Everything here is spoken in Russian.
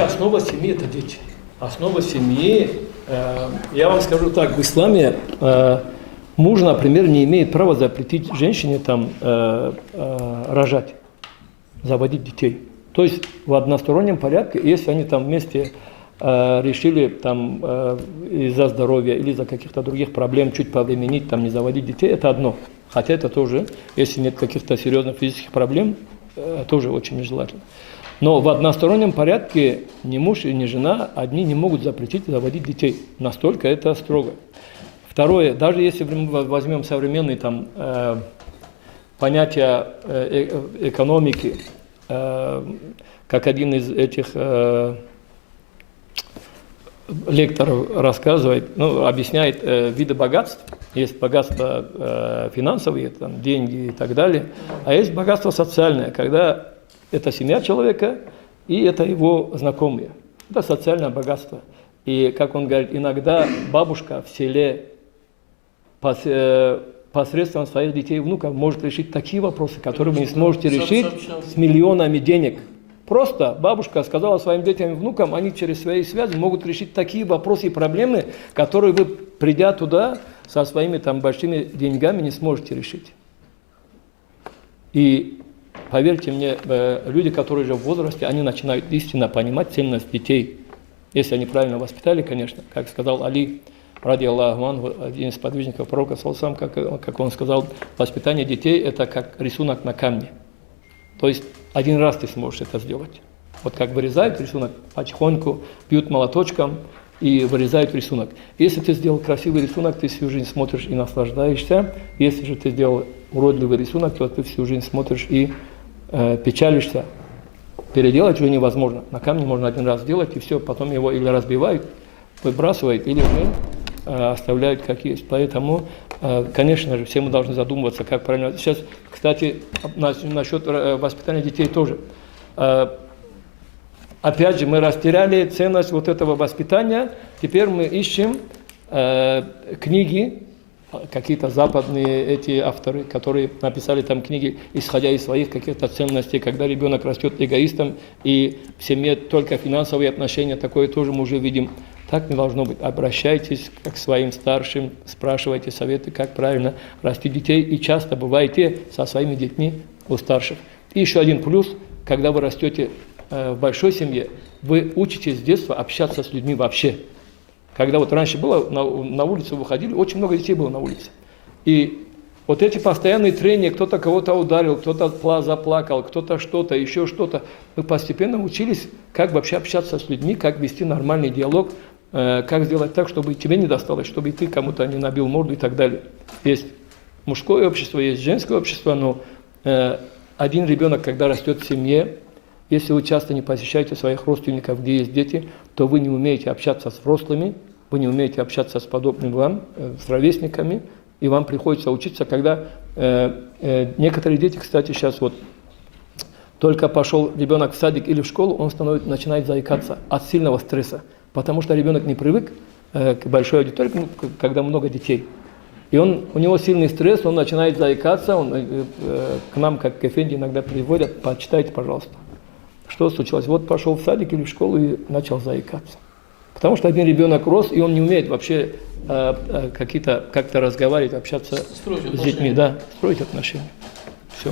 Вообще основа семьи – это дети. Основа семьи, я вам скажу так, в исламе муж, например, не имеет права запретить женщине там рожать, заводить детей. То есть в одностороннем порядке, если они там вместе решили там из-за здоровья или из-за каких-то других проблем чуть повременить, там не заводить детей, это одно. Хотя это тоже, если нет каких-то серьезных физических проблем, тоже очень нежелательно. Но в одностороннем порядке ни муж и ни жена одни не могут запретить заводить детей. Настолько это строго. Второе, даже если мы возьмем современные там, понятия экономики, как один из этих лекторов рассказывает, ну, объясняет виды богатств. Есть богатство финансовые, там, деньги и так далее, а есть богатство социальное, когда это семья человека и это его знакомые. Это социальное богатство. И, как он говорит, иногда бабушка в селе посредством своих детей и внуков может решить такие вопросы, которые вы не сможете решить с миллионами денег. Просто бабушка сказала своим детям и внукам, они через свои связи могут решить такие вопросы и проблемы, которые вы, придя туда, со своими там большими деньгами не сможете решить. И поверьте мне, люди, которые уже в возрасте, они начинают истинно понимать ценность детей. Если они правильно воспитали, конечно, как сказал Али, ради Аллаху, один из подвижников пророка, как он сказал, воспитание детей – это как рисунок на камне. То есть один раз ты сможешь это сделать. Вот как вырезают рисунок, потихоньку бьют молоточком и вырезают рисунок. Если ты сделал красивый рисунок, ты всю жизнь смотришь и наслаждаешься. Если же ты сделал уродливый рисунок, то ты всю жизнь смотришь и печалишься. Переделать уже невозможно. На камне можно один раз сделать, и все, потом его или разбивают, выбрасывают, или оставляют как есть. Поэтому, конечно же, все мы должны задумываться, как правильно. Сейчас, кстати, насчет воспитания детей тоже. Опять же, мы растеряли ценность вот этого воспитания. Теперь мы ищем книги, какие-то западные эти авторы, которые написали там книги, исходя из своих каких-то ценностей, когда ребенок растет эгоистом, и в семье только финансовые отношения, такое тоже мы уже видим. Так не должно быть. Обращайтесь к своим старшим, спрашивайте советы, как правильно растить детей, и часто бываете со своими детьми у старших. И еще один плюс, когда вы растете в большой семье, вы учитесь с детства общаться с людьми вообще. Когда вот раньше было, на улицу выходили, очень много детей было на улице. И вот эти постоянные трения, кто-то кого-то ударил, кто-то заплакал, кто-то что-то, еще что-то. Мы постепенно учились, как вообще общаться с людьми, как вести нормальный диалог, как сделать так, чтобы тебе не досталось, чтобы и ты кому-то не набил морду и так далее. Есть мужское общество, есть женское общество, но один ребенок, когда растет в семье, если вы часто не посещаете своих родственников, где есть дети, то вы не умеете общаться с взрослыми, вы не умеете общаться с подобными вам, с ровесниками, и вам приходится учиться, когда некоторые дети, кстати, сейчас вот только пошел ребенок в садик или в школу, он начинает заикаться от сильного стресса, потому что ребенок не привык к большой аудитории, когда много детей. И у него сильный стресс, он начинает заикаться, к нам, как к эфенди, иногда приводят, почитайте, пожалуйста. Что случилось? Вот пошел в садик или в школу и начал заикаться. Потому что один ребенок рос, и он не умеет вообще как-то разговаривать, общаться с детьми. Да, строить отношения. Все.